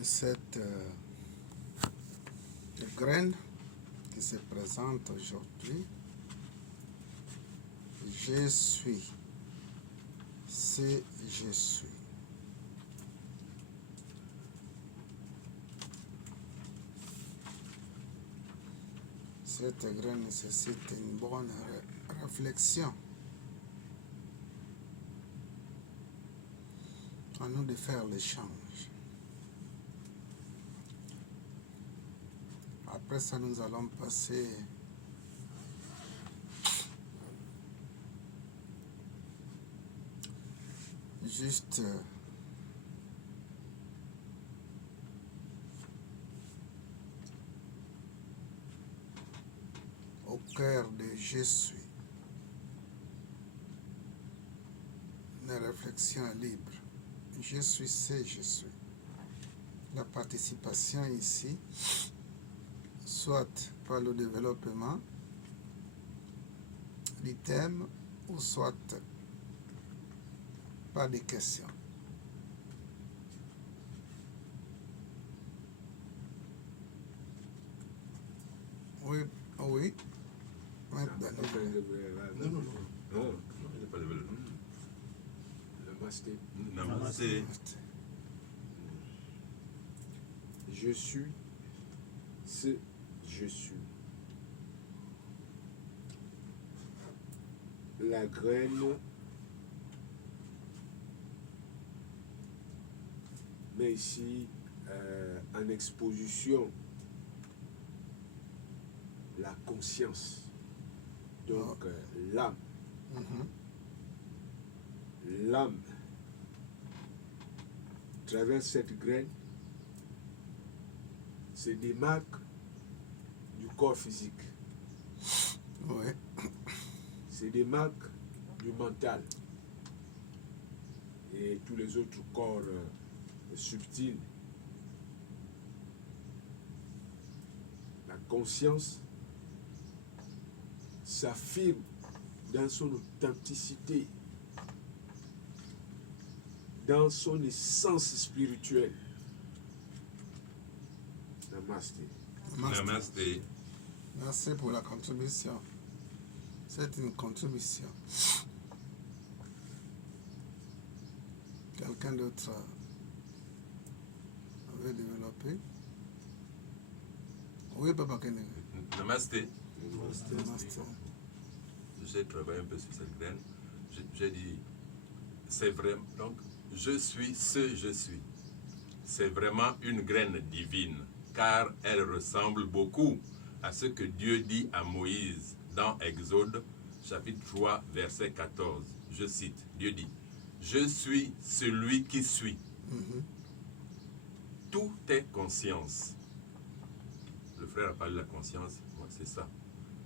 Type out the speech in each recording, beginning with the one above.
de cette graine qui se présente aujourd'hui. Je suis, c'est je suis. Cette graine nécessite une bonne réflexion. À nous de faire l'échange. Après ça, nous allons passer juste au cœur de je suis. La réflexion est libre. Je suis, c'est je suis. La participation ici, soit par le développement du thème, ou soit par des questions. Oui, oui. Maintenant. Non, il n'est pas levé. Namasté. Namasté. Je suis, c'est je suis. La graine met ici en exposition la conscience, donc l'âme. L'âme travers cette graine se démarque du corps physique. Ouais. Se démarque du mental et tous les autres corps subtils. La conscience s'affirme dans son authenticité, dans son essence spirituelle. Namasté. Namasté. Merci pour la contribution. C'est une contribution. Quelqu'un d'autre veut développer? Oui, Papa Kennedy. Namasté. Namasté. J'ai travaillé un peu sur cette graine. J'ai dit, c'est vrai. Donc, je suis ce je suis. C'est vraiment une graine divine, car elle ressemble beaucoup à ce que Dieu dit à Moïse dans Exode, chapitre 3, verset 14. Je cite, Dieu dit, « Je suis celui qui suis. Tout est conscience. » Le frère a parlé de la conscience, moi c'est ça.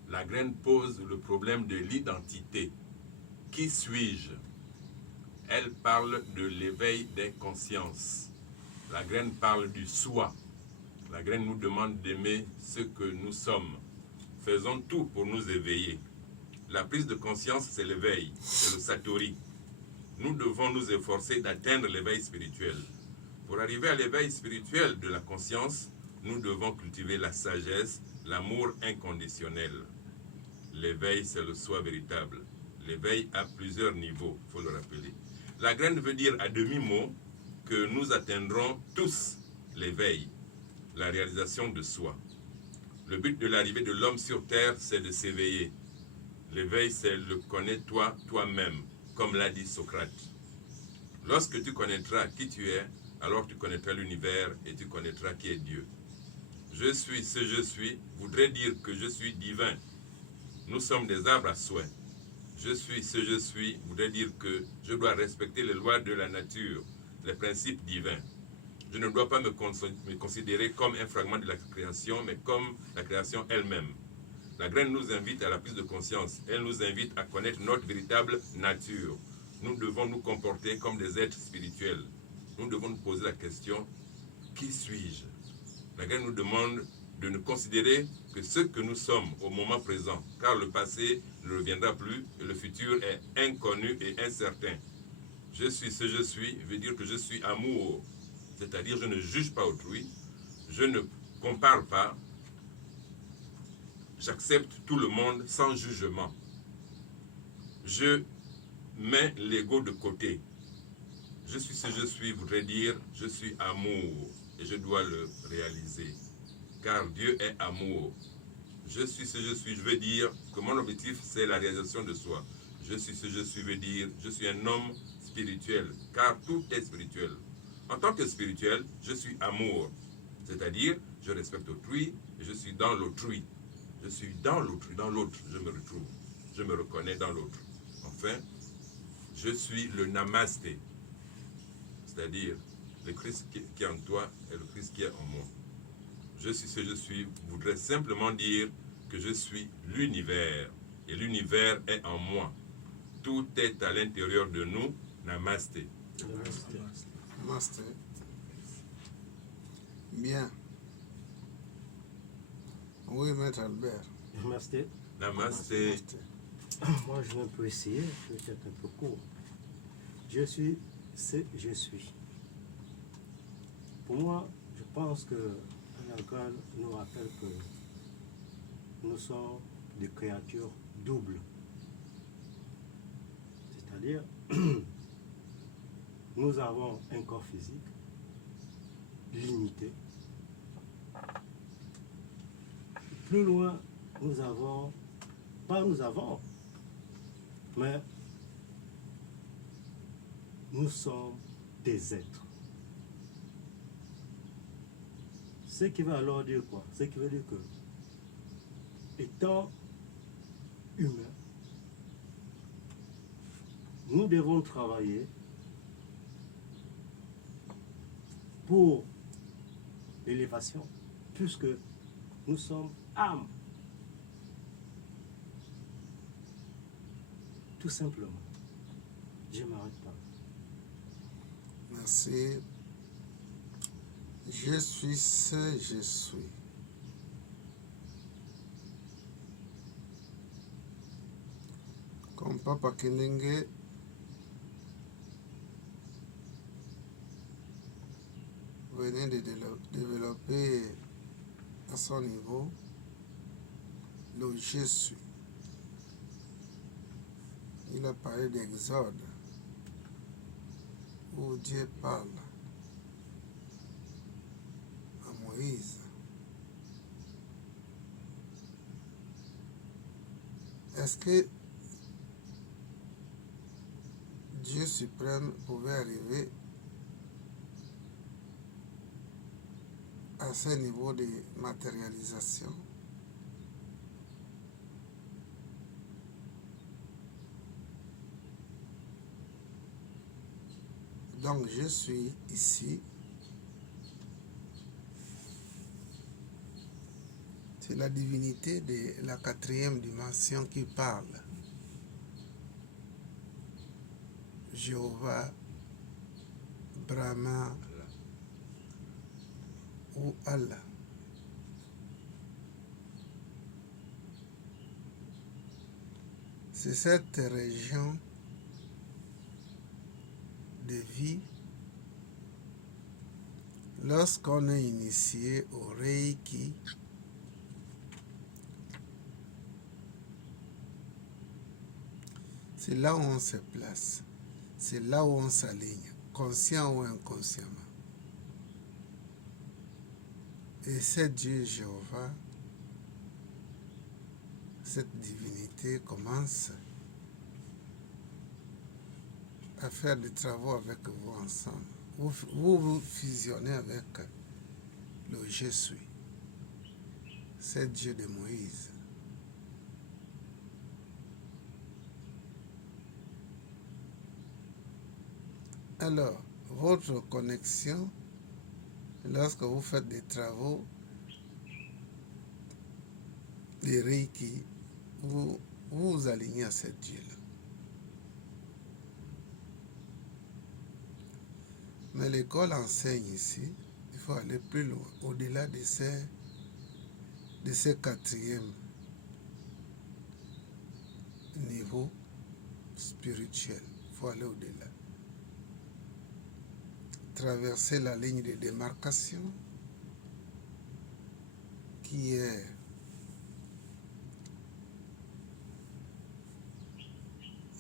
La graine pose le problème de l'identité. Qui suis-je? Elle parle de l'éveil des consciences. La graine parle du soi. La graine nous demande d'aimer ce que nous sommes. Faisons tout pour nous éveiller. La prise de conscience, c'est l'éveil, c'est le satori. Nous devons nous efforcer d'atteindre l'éveil spirituel. Pour arriver à l'éveil spirituel de la conscience, nous devons cultiver la sagesse, l'amour inconditionnel. L'éveil, c'est le soi véritable. L'éveil a plusieurs niveaux, il faut le rappeler. La graine veut dire à demi-mot que nous atteindrons tous l'éveil, la réalisation de soi. Le but de l'arrivée de l'homme sur terre, c'est de s'éveiller. L'éveil, c'est le connais-toi toi-même, comme l'a dit Socrate. Lorsque tu connaîtras qui tu es, alors tu connaîtras l'univers et tu connaîtras qui est Dieu. Je suis ce je suis voudrait dire que je suis divin. Nous sommes des arbres à soins. Je suis ce je suis voudrait dire que je dois respecter les lois de la nature, les principes divins. Je ne dois pas me considérer comme un fragment de la création, mais comme la création elle-même. La graine nous invite à la prise de conscience. Elle nous invite à connaître notre véritable nature. Nous devons nous comporter comme des êtres spirituels. Nous devons nous poser la question, qui suis-je? La graine nous demande de ne considérer que ce que nous sommes au moment présent, car le passé ne reviendra plus et le futur est inconnu et incertain. Je suis ce je suis veut dire que je suis amour. c'est-à-dire je ne juge pas autrui, je ne compare pas, j'accepte tout le monde sans jugement. Je mets l'ego de côté. Je suis ce que je suis voudrait dire je suis amour et je dois le réaliser. Car Dieu est amour. Je suis ce que je suis, je veux dire que mon objectif c'est la réalisation de soi. Je suis ce que je suis veut dire je suis un homme spirituel, car tout est spirituel. En tant que spirituel, je suis amour, c'est-à-dire je respecte autrui et je suis dans l'autrui. Je suis dans l'autrui, dans l'autre, je me retrouve, je me reconnais dans l'autre. Enfin, je suis le namasté, c'est-à-dire le Christ qui est en toi et le Christ qui est en moi. Je suis ce que je suis voudrait simplement dire que je suis l'univers et l'univers est en moi. Tout est à l'intérieur de nous. Namasté. Namasté. Bien. Oui, Maître Albert. Namasté. Namasté. Namasté. Moi, je vais un peu essayer, peut-être un peu court. Je suis ce que je suis. Pour moi, je pense que l'alcool nous rappelle que nous sommes des créatures doubles. C'est-à-dire, nous avons un corps physique limité. Plus loin, mais nous sommes des êtres. Ce qui veut alors dire quoi? Ce qui veut dire que, étant humains, nous devons travailler pour l'élévation, puisque nous sommes âmes. Tout simplement. Je ne m'arrête pas. Merci. Je suis ce que je suis. Comme Papa Kenenge venait de développer à son niveau le je suis. Il a parlé d'Exode où Dieu parle à Moïse. Est-ce que Dieu suprême pouvait arriver à ce niveau de matérialisation? Donc je suis ici. C'est la divinité de la 4e dimension qui parle. Jéhovah, Brahma ou Allah. C'est cette région de vie lorsqu'on est initié au Reiki. C'est là où on se place, c'est là où on s'aligne, conscient ou inconsciemment. Et c'est Dieu Jéhovah, cette divinité commence à faire des travaux avec vous ensemble. Vous fusionnez avec le je suis, c'est Dieu de Moïse. Alors, votre connexion, lorsque vous faites des travaux de Reiki, vous vous alignez à cette Dieu-là. Mais l'école enseigne ici, il faut aller plus loin, au-delà de ces 4e niveaux spirituels. Il faut aller au-delà. traverser la ligne de démarcation qui est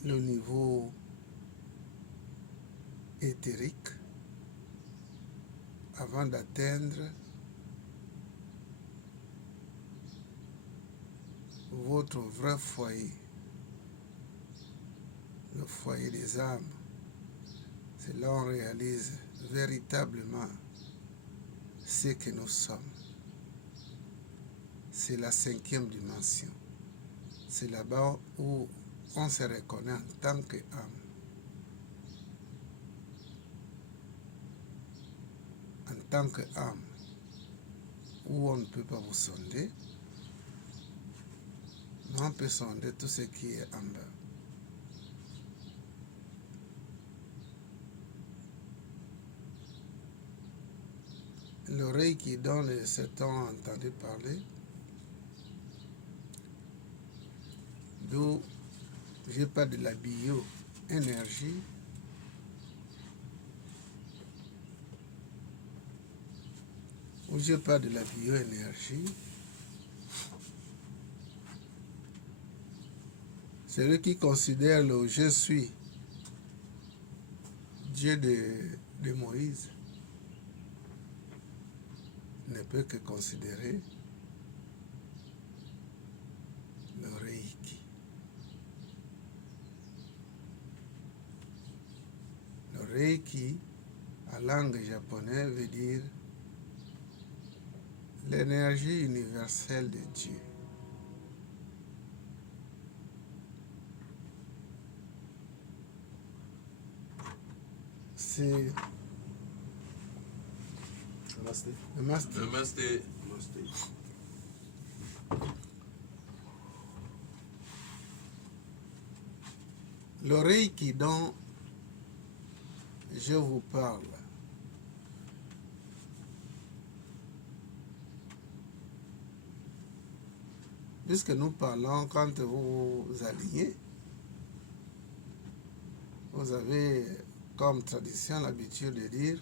le niveau éthérique avant d'atteindre votre vrai foyer, le foyer des âmes. C'est là où on réalise véritablement ce que nous sommes. C'est la 5e dimension. C'est là-bas où on se reconnaît en tant qu'âme. En tant qu'âme, où on ne peut pas vous sonder, mais on peut sonder tout ce qui est en bas. L'oreille qui donne les 7 ans entendu parler, d'où je parle de la bio-énergie, où je parle de la bioénergie, celui qui considère le je suis Dieu de Moïse ne peut que considérer le Reiki. Le Reiki, en langue japonaise, veut dire l'énergie universelle de Dieu. C'est Namasté. Namasté. Namasté. Namasté. Le Reiki dont je vous parle, puisque nous parlons quand vous vous alignez, vous avez comme tradition l'habitude de dire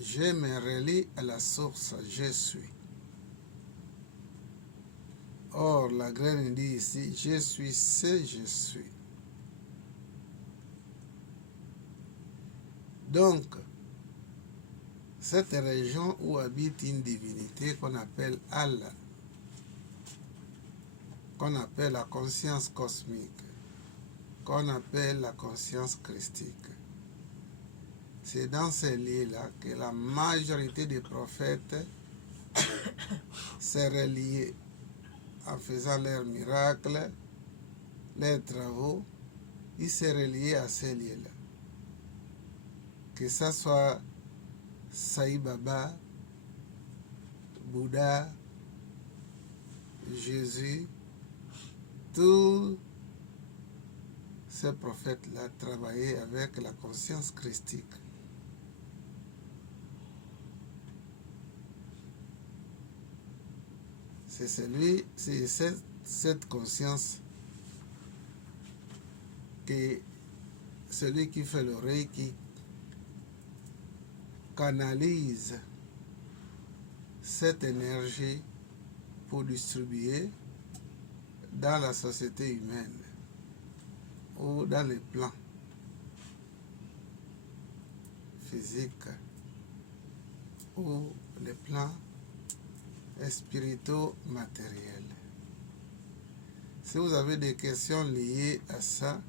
je me relie à la source, je suis. Or, la graine dit ici, je suis ce je suis. Donc, cette région où habite une divinité qu'on appelle Allah, qu'on appelle la conscience cosmique, qu'on appelle la conscience christique, c'est dans ces lieux-là que la majorité des prophètes s'est reliée en faisant leurs miracles, leurs travaux, ils se reliaient à ces lieux-là. Que ce soit Sai Baba, Bouddha, Jésus, tous ces prophètes-là travaillaient avec la conscience christique. C'est cette conscience que celui qui fait le Reiki canalise cette énergie pour distribuer dans la société humaine ou dans les plans physiques ou les plans spirituaux-matériels. Si vous avez des questions liées à ça,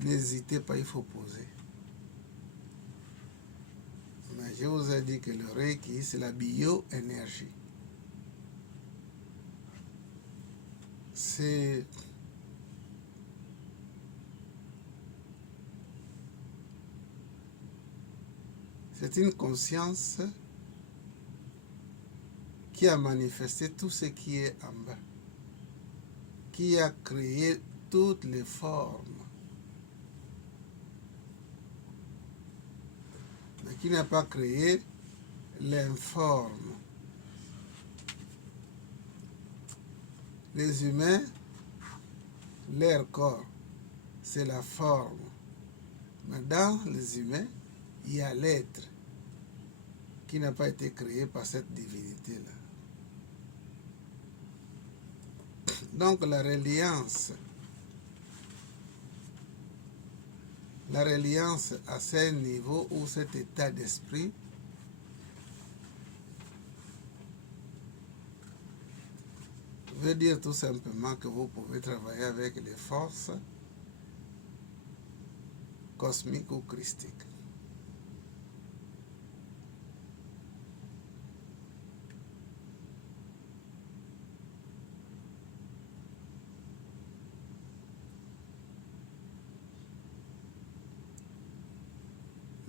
n'hésitez pas, il faut poser. Mais je vous ai dit que le Reiki, c'est la bioénergie. C'est une conscience qui a manifesté tout ce qui est en bas, qui a créé toutes les formes, mais qui n'a pas créé l'informe. Les humains, leur corps, c'est la forme. Mais dans les humains, il y a l'être qui n'a pas été créé par cette divinité-là. Donc la reliance à ce niveau ou cet état d'esprit veut dire tout simplement que vous pouvez travailler avec les forces cosmiques ou christiques.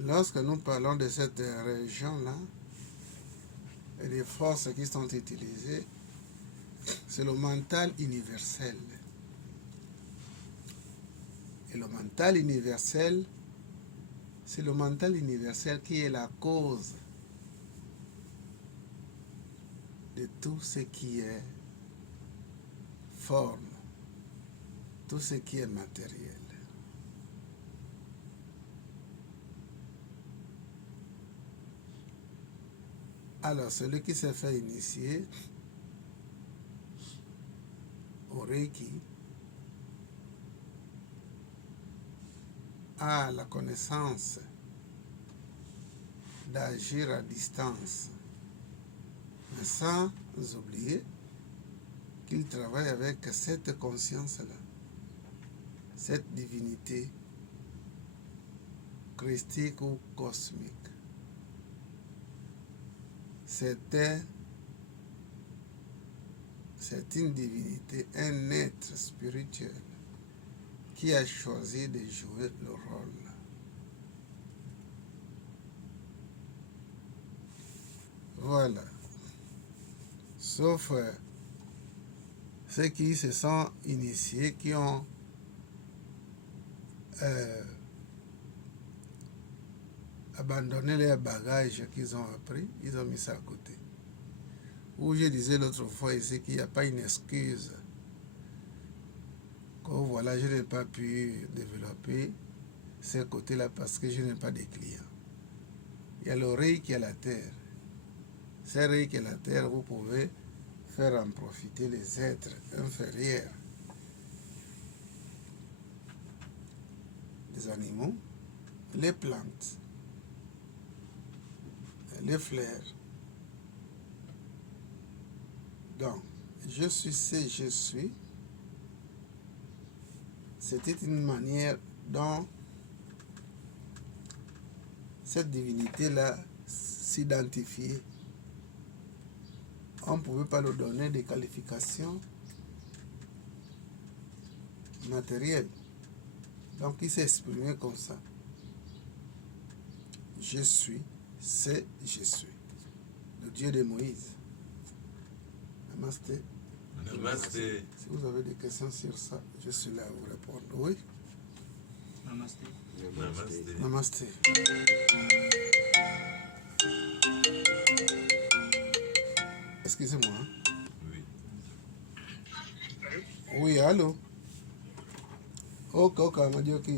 Lorsque nous parlons de cette région-là, et les forces qui sont utilisées, c'est le mental universel. Et le mental universel, c'est le mental universel qui est la cause de tout ce qui est forme, tout ce qui est matériel. Alors, celui qui s'est fait initier au Reiki a la connaissance d'agir à distance, mais sans oublier qu'il travaille avec cette conscience-là, cette divinité christique ou cosmique. C'est une divinité, un être spirituel qui a choisi de jouer le rôle. Voilà. Sauf ceux qui se sont initiés, qui ont abandonné les bagages qu'ils ont appris, ils ont mis ça à côté. Où je disais l'autre fois ici qu'il n'y a pas une excuse. Que voilà, je n'ai pas pu développer ce côté-là parce que je n'ai pas de clients. Il y a l'oreille qui est la terre. Cette oreille qui est la terre, vous pouvez faire en profiter les êtres inférieurs. Les animaux, les plantes, les fleurs. Donc, je suis ce je suis. C'était une manière dont cette divinité-là s'identifiait. On ne pouvait pas lui donner des qualifications matérielles. Donc, il s'est exprimé comme ça. Je suis, c'est je suis. Le Dieu de Moïse. Namasté. Namasté. Si vous avez des questions sur ça, je suis là à vous répondre. Oui? Namasté. Namasté. Namasté. Excusez-moi. Hein? Oui. Oui, allô? Ok, on m'a dit ok.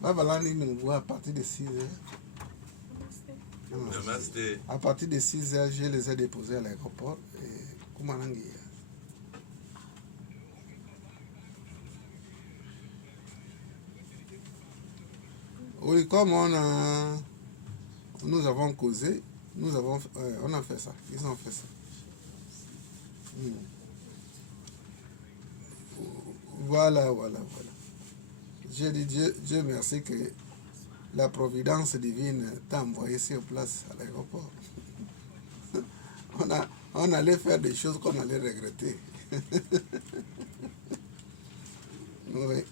Babalani nous voit à partir de 6 heures. Namasté. À partir de 6 heures, je les ai déposés à l'aéroport. Et Kumanangi. Oui, comme nous avons causé, on a fait ça. Ils ont fait ça. Voilà. J'ai dit Dieu merci que la providence divine t'a envoyé sur place à l'aéroport. On allait faire des choses qu'on allait regretter. Oui.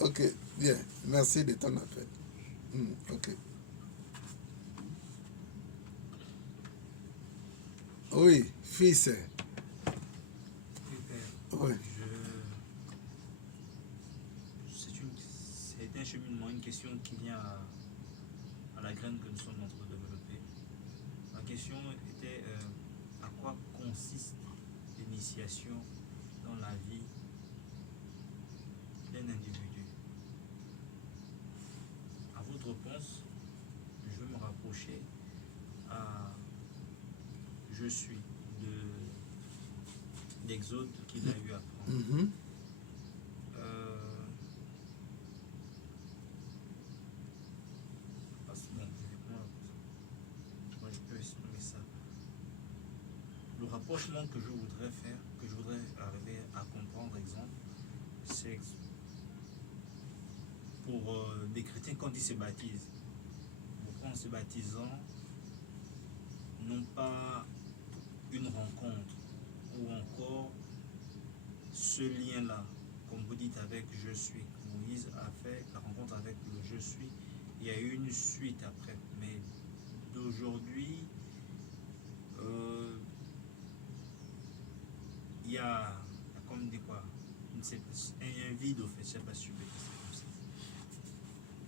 Ok, bien. Merci de ton appel. Ok. Oui, fils. Oui. C'est un cheminement, une question qui vient à la graine que nous sommes en train de développer. Ma question était à quoi consiste l'initiation dans la vie d'un individu. À votre réponse, je vais me rapprocher à je suis d'Exode qu'il a eu à prendre. Mhm. Parce que bon, moi je peux exprimer ça. Le rapprochement que je voudrais faire, que je voudrais arriver à comprendre, exemple, c'est pour des chrétiens quand ils se baptisent. Pourquoi en se baptisant, non pas une rencontre ou encore ce lien-là, comme vous dites avec je suis. Moïse a fait la rencontre avec le je suis. Il y a eu une suite après. Mais d'aujourd'hui, il y a comme dit quoi, un vide au fait, je ne sais pas si je peux dire ça comme ça.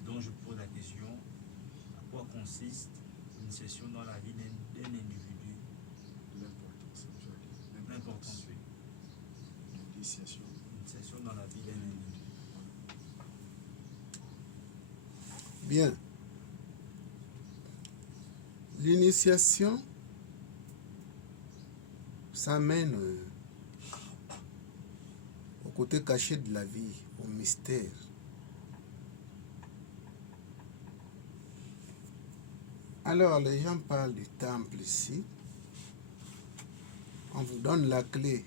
Donc je pose la question, à quoi consiste l'initiation dans la vie d'un individu? L'importance, L'importance, oui. l'initiation. L'initiation dans la vie d'un individu. Bien. L'initiation, ça mène au côté caché de la vie, au mystère. Alors, les gens parlent du temple ici. On vous donne la clé.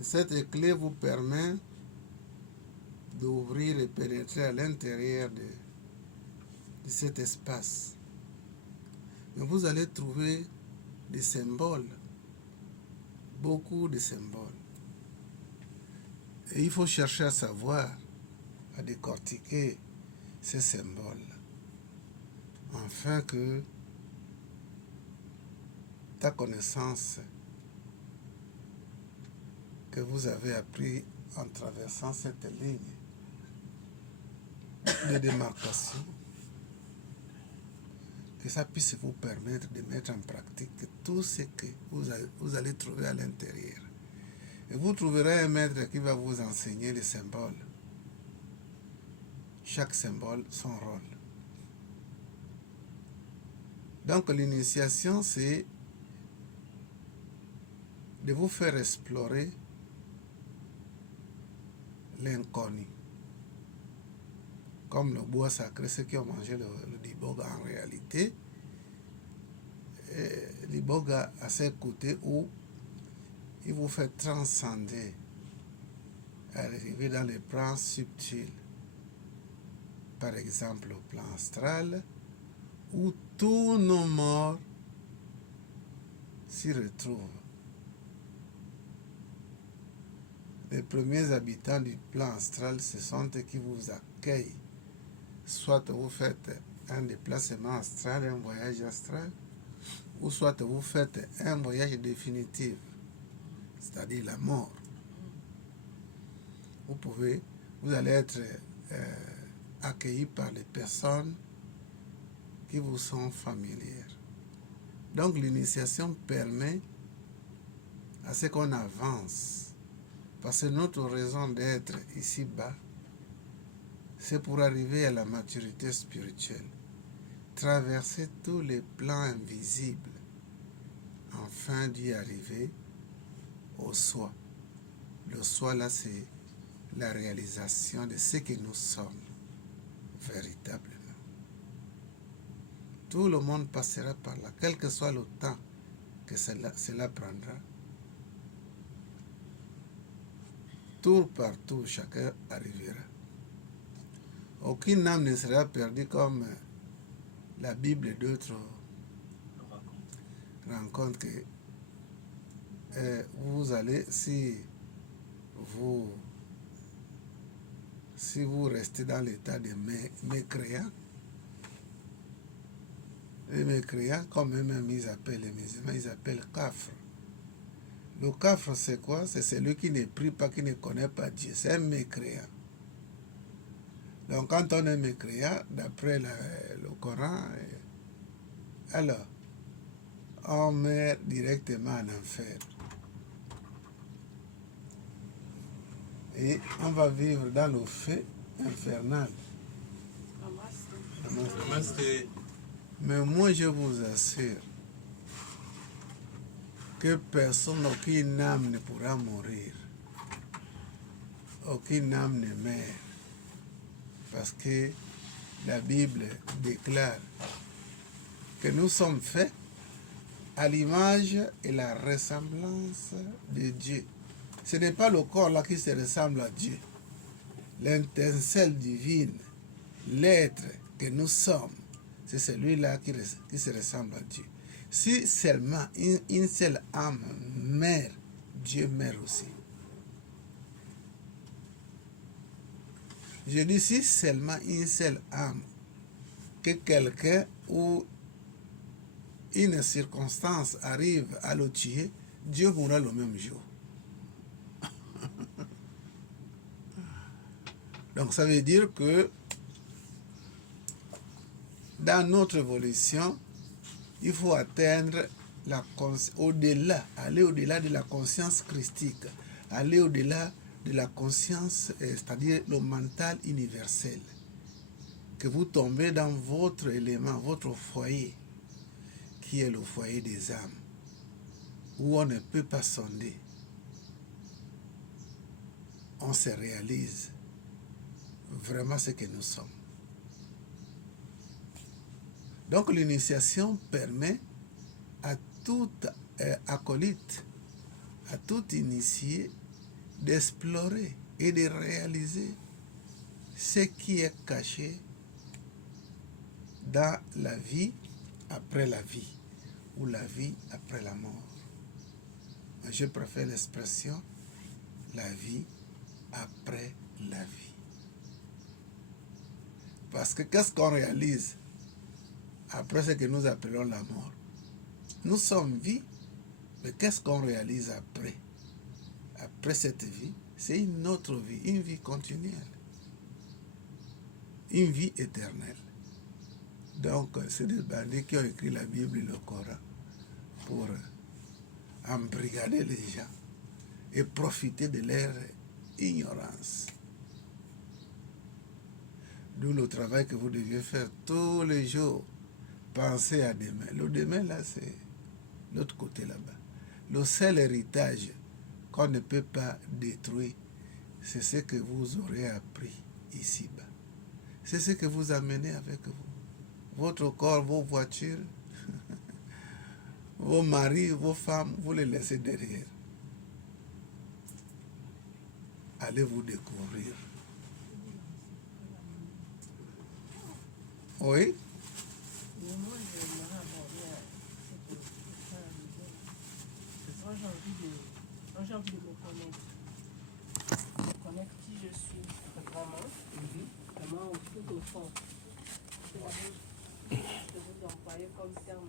Cette clé vous permet d'ouvrir et pénétrer à l'intérieur de cet espace. Mais vous allez trouver des symboles, beaucoup de symboles. Et il faut chercher à savoir, à décortiquer ces symboles, afin que ta connaissance que vous avez appris en traversant cette ligne de démarcation, que ça puisse vous permettre de mettre en pratique tout ce que vous allez trouver à l'intérieur. Et vous trouverez un maître qui va vous enseigner les symboles. Chaque symbole, son rôle. Donc l'initiation, c'est de vous faire explorer l'inconnu. Comme le bois sacré, ceux qui ont mangé le diboga en réalité, l'iboga a ses côtés où il vous fait transcender, arriver dans les plans subtils. Par exemple, au plan astral, où tous nos morts s'y retrouvent. Les premiers habitants du plan astral, ce sont eux qui vous accueillent. Soit vous faites un déplacement astral, un voyage astral, ou soit vous faites un voyage définitif, c'est-à-dire la mort. Vous allez être accueillis par les personnes qui vous sont familières. Donc l'initiation permet à ce qu'on avance, parce que notre raison d'être ici-bas, c'est pour arriver à la maturité spirituelle, traverser tous les plans invisibles, afin d'y arriver au soi. Le soi, là, c'est la réalisation de ce que nous sommes véritablement. Tout le monde passera par là, quel que soit le temps que cela prendra. Tour par tour, chacun arrivera. Aucune âme ne sera perdue comme la Bible et d'autres rencontres que vous allez, si vous restez dans l'état de mécréant, les mécréants, comme eux-mêmes ils appellent les musulmans, ils appellent kafr. Le kafr, c'est quoi? C'est celui qui ne prie pas, qui ne connaît pas Dieu. C'est un mécréant. Donc quand on est mécréant, d'après le Coran, alors, on meurt directement en enfer. Et on va vivre dans le feu infernal. Namaste. Mais moi, je vous assure que personne, aucune âme ne pourra mourir. Aucune âme ne meurt. Parce que la Bible déclare que nous sommes faits à l'image et la ressemblance de Dieu. Ce n'est pas le corps là qui se ressemble à Dieu. L'étincelle divine, l'être que nous sommes, c'est celui-là qui se ressemble à Dieu. Si seulement une seule âme meurt, Dieu meurt aussi. Je dis si seulement une seule âme, que quelqu'un ou une circonstance arrive à le tuer, Dieu mourra le même jour. Donc ça veut dire que dans notre évolution, il faut atteindre aller au-delà de la conscience christique, aller au-delà de la conscience, c'est-à-dire le mental universel. Que vous tombez dans votre élément, votre foyer, qui est le foyer des âmes, où on ne peut pas sonder. On se réalise vraiment ce que nous sommes. Donc l'initiation permet à tout acolyte, à tout initié, d'explorer et de réaliser ce qui est caché dans la vie après la vie, ou la vie après la mort. Je préfère l'expression la vie après la vie. Parce que qu'est-ce qu'on réalise après ce que nous appelons la mort? Nous sommes vie, mais qu'est-ce qu'on réalise après? Après cette vie, c'est une autre vie, une vie continuelle, une vie éternelle. Donc, c'est des bandits qui ont écrit la Bible et le Coran pour embrigader les gens et profiter de leur ignorance. D'où le travail que vous deviez faire tous les jours. Pensez à demain. Le demain, là, c'est l'autre côté là-bas. Le seul héritage qu'on ne peut pas détruire, c'est ce que vous aurez appris ici-bas. C'est ce que vous amenez avec vous. Votre corps, vos voitures, vos maris, vos femmes, vous les laissez derrière. Allez vous découvrir. Oui? Moi, j'aimerais aborder j'ai envie de me connaître qui je suis vraiment au fond. Que vous employez comme terme.